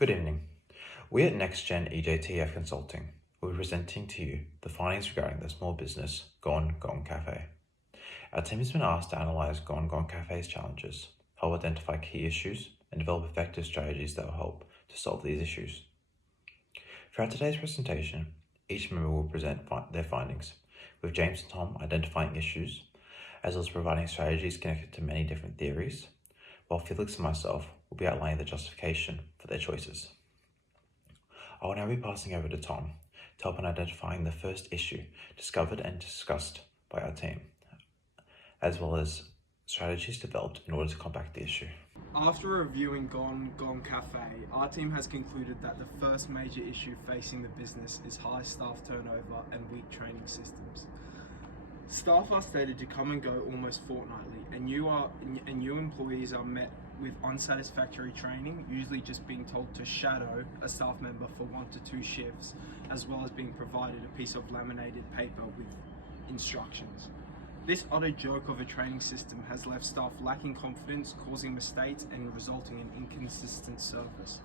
Good evening. We at NextGen EJTF Consulting will be presenting to you the findings regarding the small business GoneGong Cafe. Our team has been asked to analyse GoneGong Cafe's challenges, help identify key issues, and develop effective strategies that will help to solve these issues. Throughout today's presentation, each member will present their findings, with James and Tom identifying issues, as well as providing strategies connected to many different theories, while Felix and myself will be outlining the justification for their choices. I will now be passing over to Tom to help in identifying the first issue discovered and discussed by our team, as well as strategies developed in order to combat the issue. After reviewing GoneGong Cafe, our team has concluded that the first major issue facing the business is high staff turnover and weak training systems. Staff are stated to come and go almost fortnightly, and new employees are met with unsatisfactory training, usually just being told to shadow a staff member for 1 to 2 shifts, as well as being provided a piece of laminated paper with instructions. This utter joke of a training system has left staff lacking confidence, causing mistakes and resulting in inconsistent service.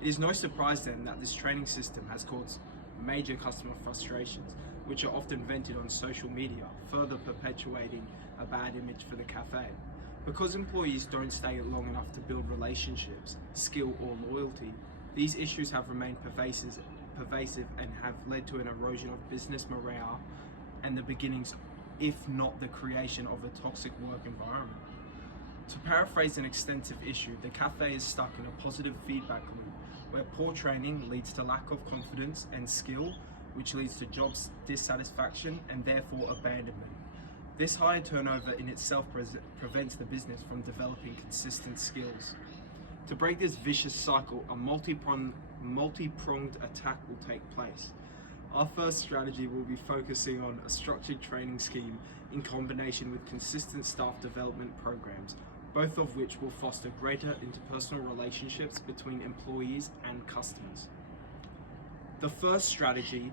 It is no surprise then that this training system has caused major customer frustrations, which are often vented on social media, further perpetuating a bad image for the cafe. Because employees don't stay long enough to build relationships, skill or loyalty, these issues have remained pervasive and have led to an erosion of business morale and the beginnings, if not the creation, of a toxic work environment. To paraphrase an extensive issue, the cafe is stuck in a positive feedback loop where poor training leads to lack of confidence and skill, which leads to job dissatisfaction and therefore abandonment. This higher turnover in itself prevents the business from developing consistent skills. To break this vicious cycle, a multi-pronged attack will take place. Our first strategy will be focusing on a structured training scheme in combination with consistent staff development programs, both of which will foster greater interpersonal relationships between employees and customers. The first strategy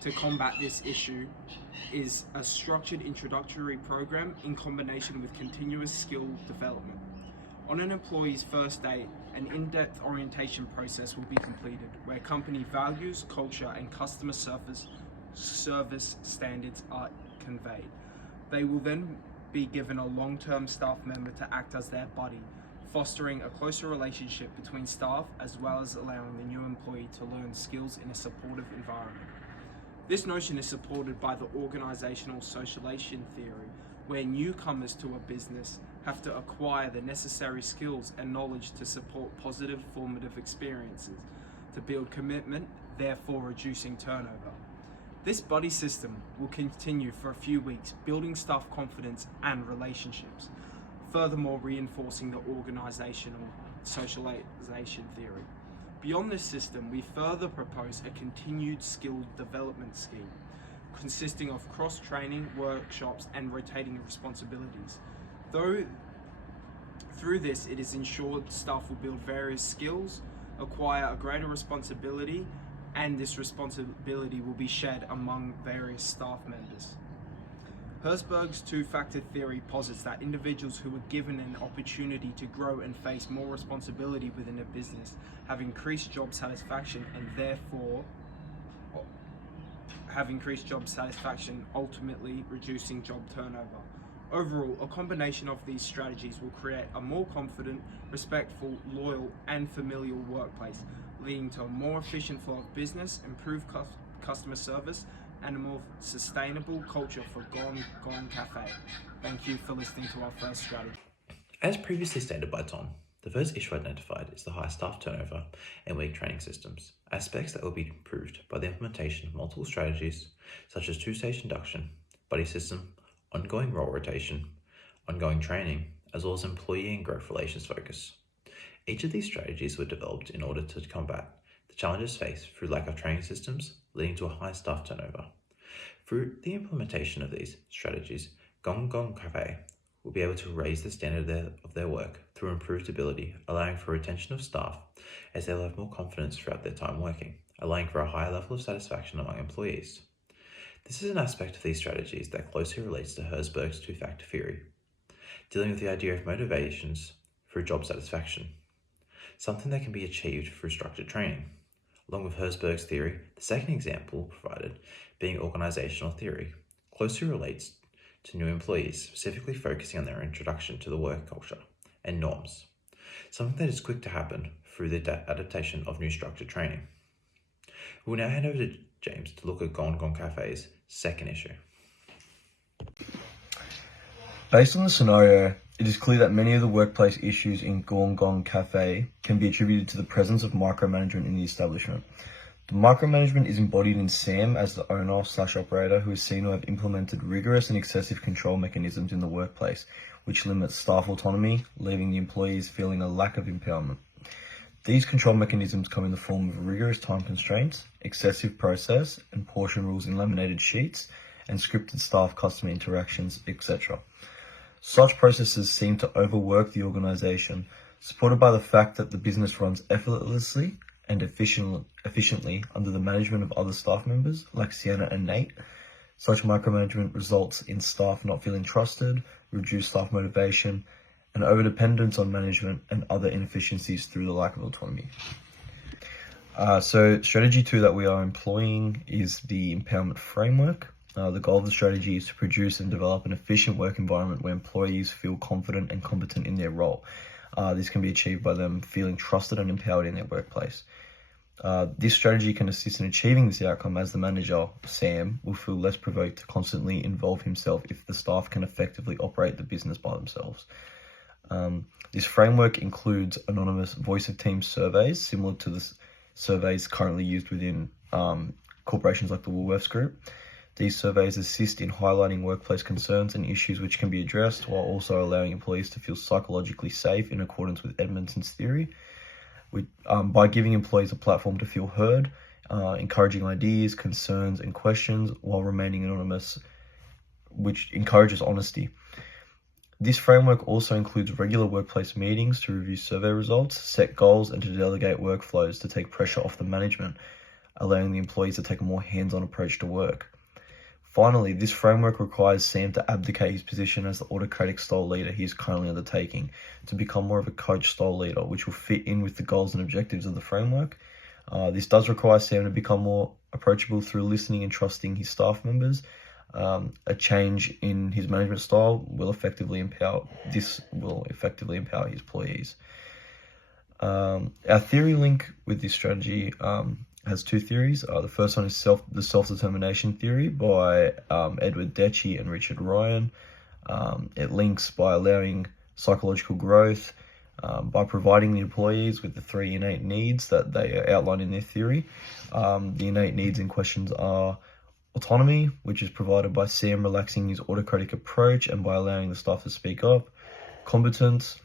to combat this issue is a structured introductory program in combination with continuous skill development. On an employee's first day, an in-depth orientation process will be completed where company values, culture, and customer service standards are conveyed. They will then be given a long-term staff member to act as their buddy, fostering a closer relationship between staff as well as allowing the new employee to learn skills in a supportive environment. This notion is supported by the organizational socialization theory, where newcomers to a business have to acquire the necessary skills and knowledge to support positive formative experiences, to build commitment, therefore reducing turnover. This buddy system will continue for a few weeks, building staff confidence and relationships, furthermore reinforcing the organizational socialization theory. Beyond this system, we further propose a continued skill development scheme, consisting of cross-training, workshops, and rotating responsibilities. Through this, it is ensured staff will build various skills, acquire a greater responsibility, and this responsibility will be shared among various staff members. Herzberg's two-factor theory posits that individuals who are given an opportunity to grow and face more responsibility within a business have increased job satisfaction and therefore ultimately reducing job turnover. Overall, a combination of these strategies will create a more confident, respectful, loyal, and familial workplace, leading to a more efficient flow of business, improved customer service, and a more sustainable culture for GoneGong Cafe. Thank you for listening to our first strategy. As previously stated by Tom, the first issue identified is the high staff turnover and weak training systems, aspects that will be improved by the implementation of multiple strategies such as 2-stage induction, buddy system, ongoing role rotation, ongoing training, as well as employee and growth relations focus. Each of these strategies were developed in order to combat the challenges faced through lack of training systems, leading to a high staff turnover. Through the implementation of these strategies, GoneGong Cafe will be able to raise the standard of their work through improved ability, allowing for retention of staff as they will have more confidence throughout their time working, allowing for a higher level of satisfaction among employees. This is an aspect of these strategies that closely relates to Herzberg's two-factor theory, dealing with the idea of motivations through job satisfaction. something that can be achieved through structured training. Along with Herzberg's theory, the second example provided being organizational theory closely relates to new employees, specifically focusing on their introduction to the work culture and norms, something that is quick to happen through the adaptation of new structured training. We'll now hand over to James to look at GoneGong Cafe's second issue. Based on the scenario, it is clear that many of the workplace issues in GoneGong Cafe can be attributed to the presence of micromanagement in the establishment. The micromanagement is embodied in Sam as the owner/operator, who is seen to have implemented rigorous and excessive control mechanisms in the workplace, which limits staff autonomy, leaving the employees feeling a lack of empowerment. These control mechanisms come in the form of rigorous time constraints, excessive process and portion rules in laminated sheets, and scripted staff customer interactions, etc. Such processes seem to overwork the organization, supported by the fact that the business runs effortlessly and efficiently under the management of other staff members like Sienna and Nate. Such micromanagement results in staff not feeling trusted, reduced staff motivation, and overdependence on management and other inefficiencies through the lack of autonomy. So strategy 2 that we are employing is the empowerment framework. The goal of the strategy is to produce and develop an efficient work environment where employees feel confident and competent in their role. This can be achieved by them feeling trusted and empowered in their workplace. This strategy can assist in achieving this outcome, as the manager, Sam, will feel less provoked to constantly involve himself if the staff can effectively operate the business by themselves. This framework includes anonymous voice of team surveys, similar to the surveys currently used within corporations like the Woolworths Group. These surveys assist in highlighting workplace concerns and issues which can be addressed, while also allowing employees to feel psychologically safe in accordance with Edmondson's theory. By giving employees a platform to feel heard, encouraging ideas, concerns, and questions while remaining anonymous, which encourages honesty. This framework also includes regular workplace meetings to review survey results, set goals, and to delegate workflows to take pressure off the management, allowing the employees to take a more hands-on approach to work. Finally, this framework requires Sam to abdicate his position as the autocratic style leader he is currently undertaking to become more of a coach style leader, which will fit in with the goals and objectives of the framework. This does require Sam to become more approachable through listening and trusting his staff members. A change in his management style will effectively empower his employees. Our theory link with this strategy has 2 theories. The first one is the self-determination theory by Edward Dechy and Richard Ryan. It links by allowing psychological growth, by providing the employees with the 3 innate needs that they outline in their theory. The innate needs in questions are autonomy, which is provided by Sam relaxing his autocratic approach and by allowing the staff to speak up. Competence,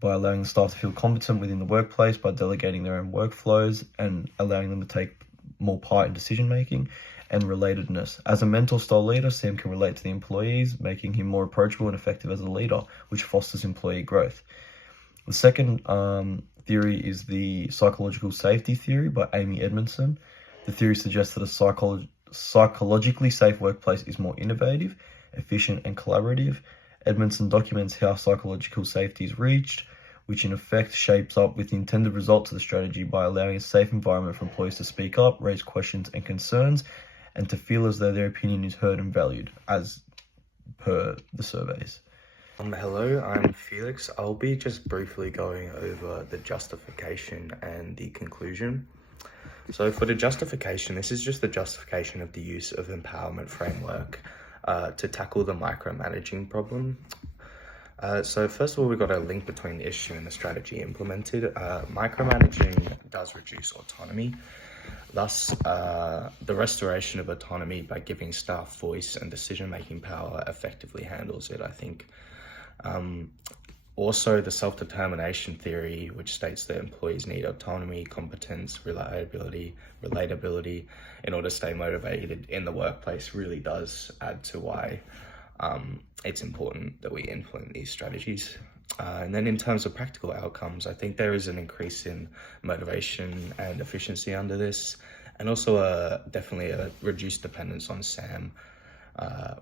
by allowing the staff to feel competent within the workplace by delegating their own workflows and allowing them to take more part in decision making. And relatedness. As a mentor style leader, Sam can relate to the employees, making him more approachable and effective as a leader, which fosters employee growth. The second theory is the psychological safety theory by Amy Edmondson. The theory suggests that a psychologically safe workplace is more innovative, efficient, and collaborative. Edmondson documents how psychological safety is reached, which in effect shapes up with the intended results of the strategy by allowing a safe environment for employees to speak up, raise questions and concerns, and to feel as though their opinion is heard and valued, as per the surveys. Hello, I'm Felix. I'll be just briefly going over the justification and the conclusion. So for the justification, this is just the justification of the use of empowerment framework to tackle the micromanaging problem. So first of all, we've got a link between the issue and the strategy implemented. Micromanaging does reduce autonomy. Thus, the restoration of autonomy by giving staff voice and decision-making power effectively handles it, I think. Also, the self-determination theory, which states that employees need autonomy, competence, relatability in order to stay motivated in the workplace, really does add to why it's important that we implement these strategies. And then in terms of practical outcomes, I think there is an increase in motivation and efficiency under this, and also definitely a reduced dependence on SAM,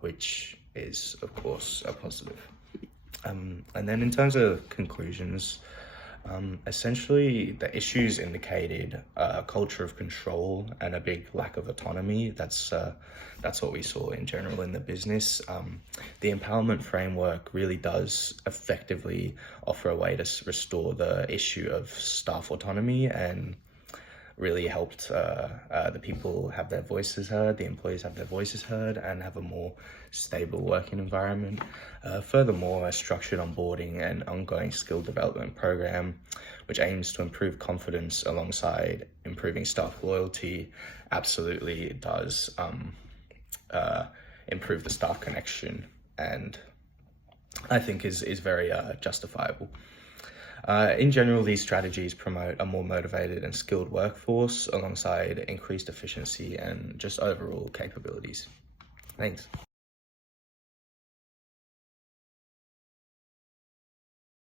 which is, of course, a positive. And then in terms of conclusions, Essentially, the issues indicated a culture of control and a big lack of autonomy. That's what we saw in general in the business. The empowerment framework really does effectively offer a way to restore the issue of staff autonomy and really helped the people have their voices heard, the employees have their voices heard, and have a more stable working environment. Furthermore, a structured onboarding and ongoing skill development program, which aims to improve confidence alongside improving staff loyalty, absolutely does improve the staff connection, and I think is very justifiable. In general, these strategies promote a more motivated and skilled workforce alongside increased efficiency and just overall capabilities. Thanks.